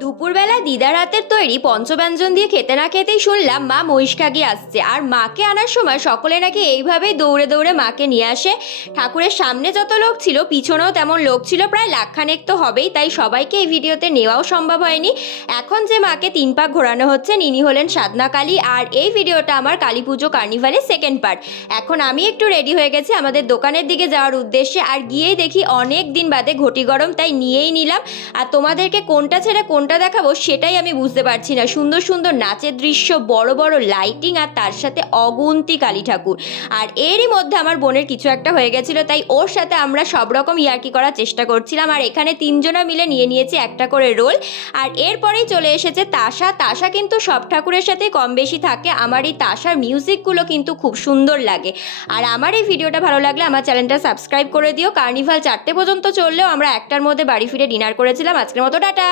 দুপুরবেলা দিদার হাতের তৈরি পঞ্চব্যঞ্জন দিয়ে খেতে না খেতেই শুনলাম মা মহিষকাগি আসছে। আর মাকে আনার সময় সকলে নাকি এইভাবেই দৌড়ে দৌড়ে মাকে নিয়ে আসে। ঠাকুরের সামনে যত লোক ছিল পিছনেও তেমন লোক ছিল, প্রায় লাখখানেক তো হবেই, তাই সবাইকে এই ভিডিওতে নেওয়াও সম্ভব হয়নি। এখন যে মাকে তিন পাক ঘোরানো হচ্ছে ইনি হলেন সাধনা কালী, আর এই ভিডিওটা আমার কালী পুজো কার্নিভালের সেকেন্ড পার্ট। এখন আমি একটু রেডি হয়ে গেছি আমাদের দোকানের দিকে যাওয়ার উদ্দেশ্যে, আর গিয়েই দেখি অনেক দিন বাদে ঘটি গরম, তাই নিয়েই নিলাম। আর তোমাদেরকে কোনটা ছেড়ে কোনটা দেখাবো সেটাই আমি বুঝতে পারছি না। সুন্দর সুন্দর নাচের দৃশ্য, বড় বড় লাইটিং, আর তার সাথে অগুন্তি কালী ঠাকুর। আর এরই মধ্যে আমার বোনের কিছু একটা হয়ে গেছিলো, তাই ওর সাথে আমরা সব রকম ইয়ার্কি করার চেষ্টা করছিলাম। আর এখানে তিনজনা মিলে নিয়ে নিয়েছি একটা করে রোল। আর এরপরেই চলে এসেছে তাসা। তাসা কিন্তু সব ঠাকুরের সাথে কম বেশি থাকে। আমার এই তাসার মিউজিকগুলো কিন্তু খুব সুন্দর লাগে। আর আমার এই ভিডিওটা ভালো লাগলে আমার চ্যানেলটা সাবস্ক্রাইব করে দিও। কার্নিভাল 4টে পর্যন্ত চললেও আমরা একটার মধ্যে বাড়ি ফিরে ডিনার করেছিলাম। আজকের মতো টাটা।